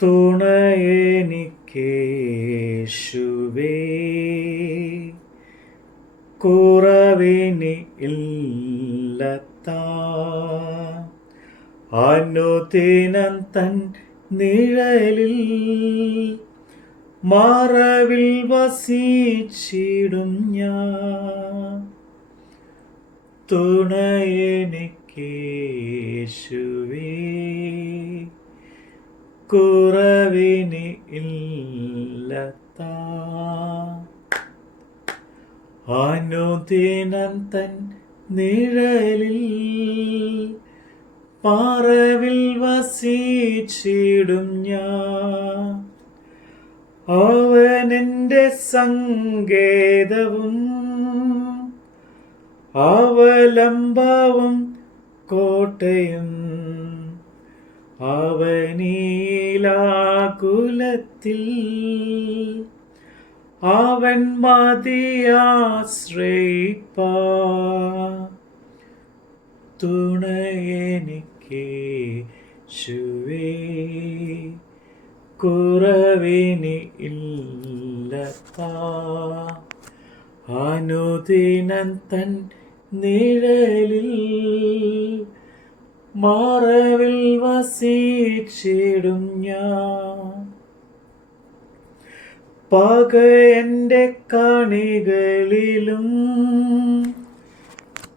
തുണയെനിക്കേശുവേ, കുറവിനി ഇല്ലത്താ. അനുദിനം തൻ നിഴലിൽ മറവിൽ വസിച്ചിടും ഞാൻ. തുണയെനിക്കേശുവേ, കുറവിനി ഇല്ലത്താ. അനുദിനം തൻ നിഴലിൽ മറവിൽ വസിച്ചിടും ഞാൻ. അവനെൻ്റെ സങ്കേതവും അവലംബവും കോട്ടയും. അവനീലാകുലത്തിൽ അവൻ മതിയാശ്രയിപ്പാ. തുണയെനിക്കേശുവേ, കുറവിനി ഇല്ലത്താ. അനുദിനം തൻ നിഴലിൽ മറവിൽ വസിച്ചിടും ഞാൻ. പകയൻ്റെ കണികളിലും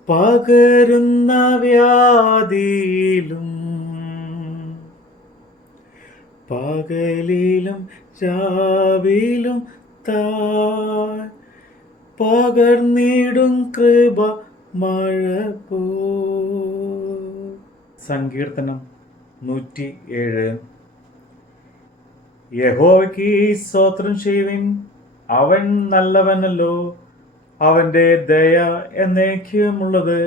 പകരുന്ന വ്യാധിയിലും പകലിലും രാവിലും താൻ പകർന്നിടും കൃപ മഴ പോ. സങ്കീർത്തനം 107. യഹോവയ്ക്ക് സ്തോത്രം ചെയ്യുവിൻ, അവൻ നല്ലവനല്ലോ, അവൻ്റെ ദയ എന്നേക്കുമുള്ളത്.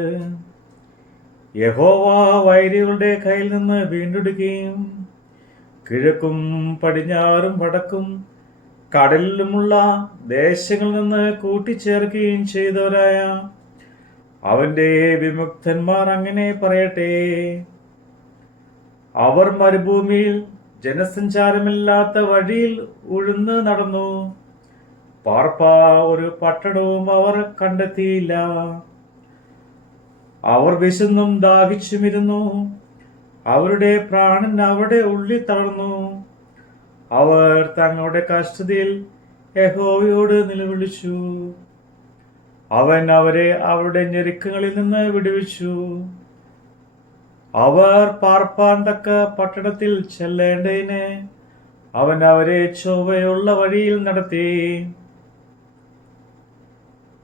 യഹോവ വൈരികളുടെ കയ്യിൽ നിന്ന് വീണ്ടെടുക്കുകയും കിഴക്കും പടിഞ്ഞാറും വടക്കും കടലിലുമുള്ള ദേശങ്ങളിൽ നിന്ന് കൂട്ടിച്ചേർക്കുകയും ചെയ്തവരായ അവൻ്റെ വിമുക്തന്മാർ അങ്ങനെ പറയട്ടെ. അവർ മരുഭൂമിയിൽ ജനസഞ്ചാരമില്ലാത്ത വഴിയിൽ ഉഴുന്ന് നടന്നു. പാർപ്പ ഒരു പട്ടണവും അവർ കണ്ടെത്തിയില്ല. അവർ വിശന്നും ദാഹിച്ചുമിരുന്നു. അവരുടെ പ്രാണൻ അവിടെ ഉള്ളിൽ തളർന്നു. അവർ തങ്ങളുടെ കഷ്ടതയിൽ യഹോവയോട് നിലവിളിച്ചു. അവൻ അവരെ അവരുടെ ഞെരുക്കങ്ങളിൽ നിന്ന് വിടുവിച്ചു. അവർ പാർപ്പാൻ തക്ക പട്ടണത്തിൽ ചെല്ലേണ്ടതിന് അവൻ അവരെ ചൊവ്വയുള്ള വഴിയിൽ നടത്തി.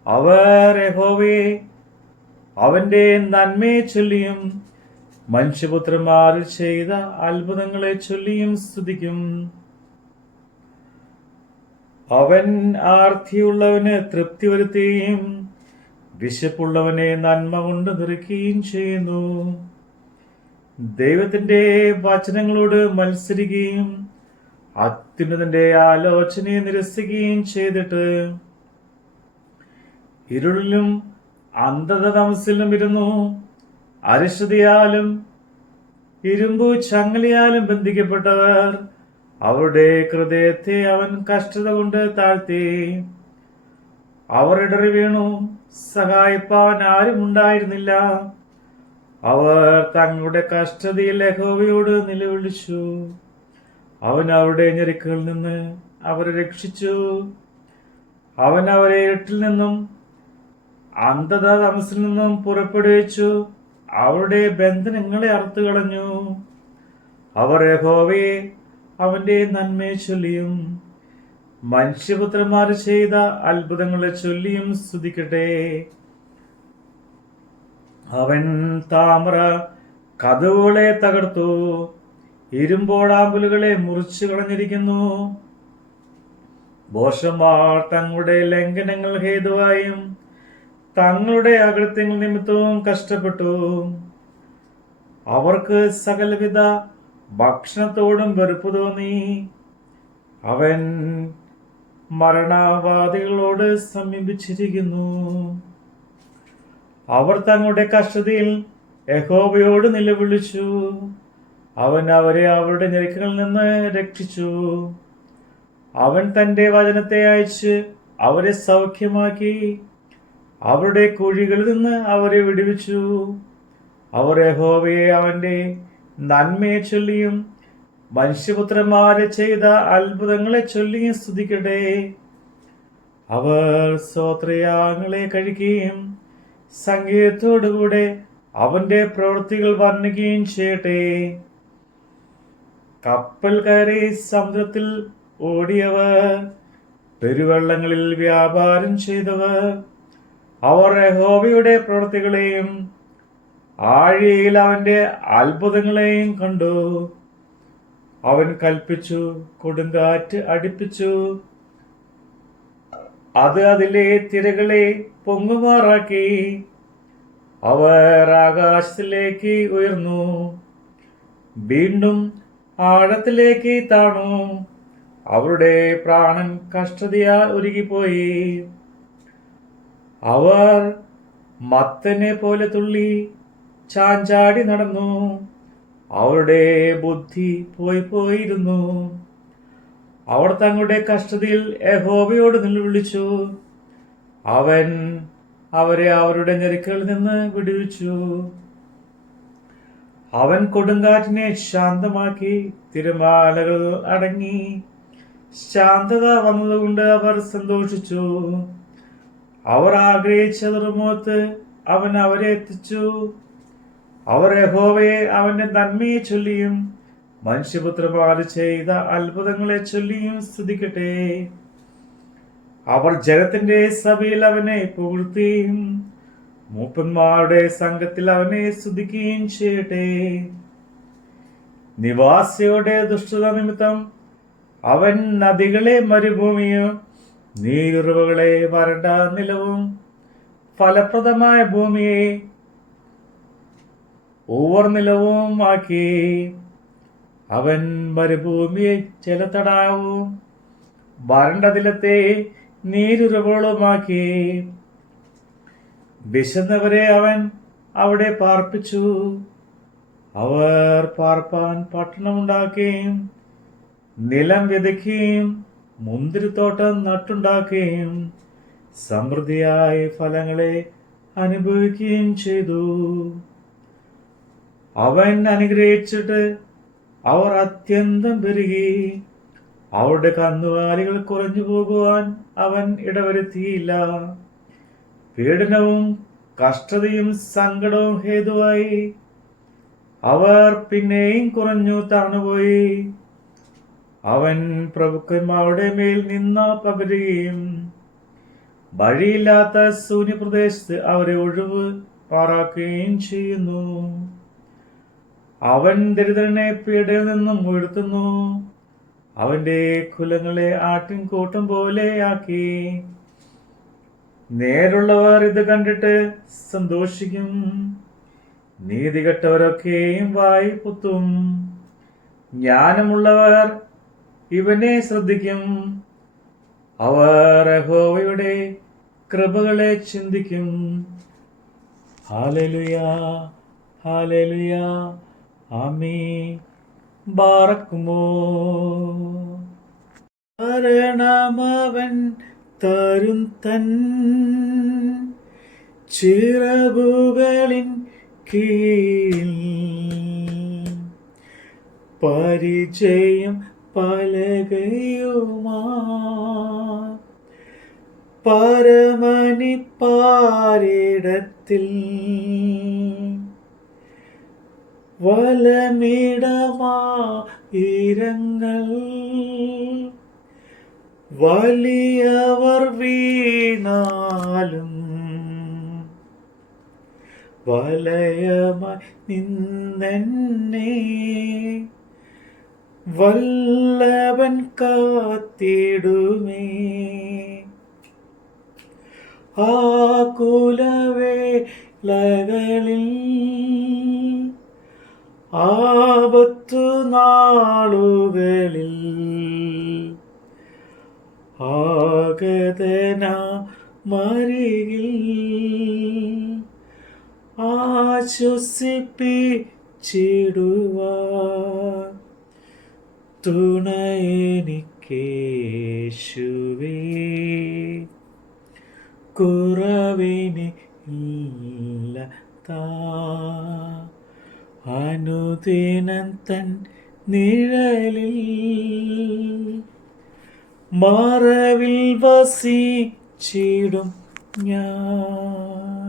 അവർ യഹോവയെ അവന്റെ നന്മയെ ചൊല്ലിയും മനുഷ്യപുത്രന്മാരിൽ ചെയ്ത അത്ഭുതങ്ങളെ ചൊല്ലിയും സ്തുതിക്കും. അവൻ ആർത്തിയുള്ളവന് തൃപ്തി വരുത്തുകയും വിശപ്പുള്ളവനെ നന്മ കൊണ്ട് നിറയ്ക്കുകയും ചെയ്യുന്നു. ദൈവത്തിന്റെ വചനങ്ങളോട് മത്സരിക്കുകയും അത്യുന്നതന്റെ ആലോചനയെ നിരസിക്കുകയും ചെയ്തിട്ട് ഇരുളിലും അന്ധത തമസിലും ഇരുന്നു. അരിഷ്ടതയാലും ഇരുമ്പു ചങ്ങലയാലും ബന്ധിക്കപ്പെട്ടവർ അവരുടെ ഹൃദയത്തെ അവൻ കഷ്ടത കൊണ്ട് താഴ്ത്തി. അവർ ഇടറി വീണു, സഹായിപ്പാൻ ആരും ഉണ്ടായിരുന്നില്ല. അവർ തങ്ങളുടെ കഷ്ടതയിൽ യഹോവയോട് നിലവിളിച്ചു. അവൻ അവരുടെ ഞെരുക്കങ്ങളിൽ നിന്ന് അവരെ രക്ഷിച്ചു. അവൻ അവരെ ഇരുട്ടിൽ നിന്നും അന്ധത തമസിൽ നിന്നും പുറപ്പെടുവിച്ചു. അവരുടെ ബന്ധനങ്ങളെ അറുത്തു കളഞ്ഞു. അവർ യഹോവയെ അവന്റെ നന്മയെ ചൊല്ലിയും മനുഷ്യപുത്രന്മാർ ചെയ്ത അത്ഭുതങ്ങളെ ചൊല്ലിയും സ്തുതിക്കട്ടെ. അവൻ താമ്ര കതവുകളെ തകർത്തു, ഇരുമ്പോടാമ്പലുകളെ മുറിച്ചു കളഞ്ഞിരിക്കുന്നു. ഭോഷന്മാർ തങ്ങളുടെ ലംഘനങ്ങൾ ഹേതുവായും തങ്ങളുടെ അകൃത്യങ്ങൾ നിമിത്തവും കഷ്ടപ്പെട്ടു. അവർക്ക് സകലവിധ ഭക്ഷണത്തോടും വെറുപ്പ് തോന്നി. അവൻ മരണാവാദികളോട് സമീപിച്ചിരിക്കുന്നു. അവർ തങ്ങളുടെ കഷ്ടതയിൽ യഹോവയോട് നിലവിളിച്ചു. അവൻ അവരെ അവരുടെ ഞെരുക്കങ്ങളിൽ നിന്ന് രക്ഷിച്ചു. അവൻ തന്റെ വചനത്തെ അയച്ച് അവരെ സൗഖ്യമാക്കി. അവരുടെ കുഴികളിൽ നിന്ന് അവരെ വിടുവിച്ചു. അവർ യഹോവയെ അവന്റെ നന്മയെ ചൊല്ലിയും മനുഷ്യപുത്രന്മാരെ ചെയ്ത അത്ഭുതങ്ങളെ ചൊല്ലിയും സ്തുതിക്കട്ടെ. അവർ സ്തോത്രയാഗങ്ങളെ കഴിക്കുകയും സംഗീതത്തോടുകൂടെ അവന്റെ പ്രവൃത്തികൾ വർണ്ണിക്കുകയും ചെയ്യട്ടെ. കപ്പൽ കയറി സമുദ്രത്തിൽ ഓടിയവർ, പെരുവെള്ളങ്ങളിൽ വ്യാപാരം ചെയ്തവർ, അവർ യഹോവയുടെ പ്രവൃത്തികളെയും ആഴിയിൽ അവന്റെ അത്ഭുതങ്ങളെയും കണ്ടു. അവൻ കൽപ്പിച്ചു, കൊടുങ്കാറ്റ് അടിപ്പിച്ചു, അത് അതിലെ തിരകളെ പൊങ്ങുമാറാക്കി. അവർ ആകാശത്തിലേക്ക് ഉയർന്നു, വീണ്ടും ആഴത്തിലേക്ക് താണു. അവരുടെ പ്രാണൻ കഷ്ടതയാൽ ഉരുകിപ്പോയി. അവർ മത്തനെ പോലെ തുള്ളി ചാഞ്ചാടി നടന്നു. അവരുടെ ബുദ്ധി പോയിരുന്നു. അവർ തങ്ങളുടെ കഷ്ടതയിൽ യഹോവയോട് നിലവിളിച്ചു. അവൻ അവരെ അവരുടെ ഞെരുക്കങ്ങളിൽ നിന്ന് വിടുവിച്ചു. അവൻ കൊടുങ്കാറ്റിനെ ശാന്തമാക്കി. തിരമാലകൾ അടങ്ങി. ശാന്തത വന്നതുകൊണ്ട് അവർ സന്തോഷിച്ചു. അവർ ആഗ്രഹിച്ച തുറമുഖത്ത് അവൻ അവരെ എത്തിച്ചു. അവർ യഹോവയെ അവന്റെ നന്മയെ ചൊല്ലിയും മനുഷ്യപുത്രന്മാർ ചെയ്ത അത്ഭുതങ്ങളെ ചൊല്ലിയും സ്തുതിക്കട്ടെ. അവർ ജനത്തിന്റെ സഭയിൽ അവനെ പുകഴ്ത്തുകയും മൂപ്പന്മാരുടെ സംഘത്തിൽ അവനെ സ്തുതിക്കുകയും ചെയ്യട്ടെ. നിവാസിയുടെ ദുഷ്ടത നിമിത്തം അവൻ നദികളെ മരുഭൂമിയും നീരുറവുകളെ വരണ്ട നിലവും ഫലപ്രദമായ ഭൂമിയെ ഊവർനിലവും ആക്കി. അവൻ മരുഭൂമിയെ ജലത്തടാകവും വരണ്ട നിലത്തെ നീരുറവുകളുമാക്കി. വിശന്നവരെ അവൻ അവിടെ പാർപ്പിച്ചു. അവർ പാർപ്പാൻ പട്ടണമുണ്ടാക്കുകയും നിലം വിതയ്ക്കുകയും മുന്തിരിത്തോട്ടം നട്ടുണ്ടാക്കുകയും സമൃദ്ധിയായ ഫലങ്ങളെ അനുഭവിക്കുകയും ചെയ്തു. അവൻ അനുഗ്രഹിച്ചിട്ട് അവർ അത്യന്തം പെരുകി. അവരുടെ കന്നുകാലികൾ കുറഞ്ഞു പോകുവാൻ അവൻ ഇടവരുത്തിയില്ല. പീഡനവും കഷ്ടതയും സങ്കടവും ഹേതുവായി അവർ പിന്നെയും കുറഞ്ഞു താണുപോയി. അവൻ പ്രഭുക്കന്മാരുടെ മേൽ നിന്ന പകരുകയും വഴിയില്ലാത്ത ശൂന്യപ്രദേശത്ത് അവരെ ഒഴിവ് പാറാക്കുകയും ചെയ്യുന്നു. അവൻ ദരിദ്രനെ പീഡയിൽ നിന്നും ഉയർത്തുന്നു. അവന്റെ കുലങ്ങളെ ആട്ടിൻകൂട്ടം പോലെയാക്കി. നേരുള്ളവർ ഇത് കണ്ടിട്ട് സന്തോഷിക്കും. നീതികെട്ടവരൊക്കെയും വായി പുത്തും. ജ്ഞാനമുള്ളവർ ഇവനെ ശ്രദ്ധിക്കും. അവർ യഹോവയുടെ കൃപകളെ ചിന്തിക്കും. ഹല്ലേലൂയ, ഹല്ലേലൂയ, ആമേൻ. ബാറക്കുമോ. മരണമവൻ തരും തൻ ചിറകുകളിൻ കീഴിൽ. പരിചയം പലകയുമാ പരമനിപ്പാരിടത്തിൽ വലമിടമായിരങ്ങൾ വലിയവർ വീണാലും വലയമായി നിന്നെന്നെ വല്ലഭൻ കാത്തിടുമേ. ആകുലവേളകളിൽ ആപത്തു നാളുകളിൽ ആഗതന മരികിൽ ആശ്വസിപ്പിച്ചിടുമേ. തുണയെനിക്കേശുവേ, കുറവിന് ഇല്ല അനുദിനം തൻ നിഴലിൽ മറവിൽ വസിച്ചിടും ഞാൻ.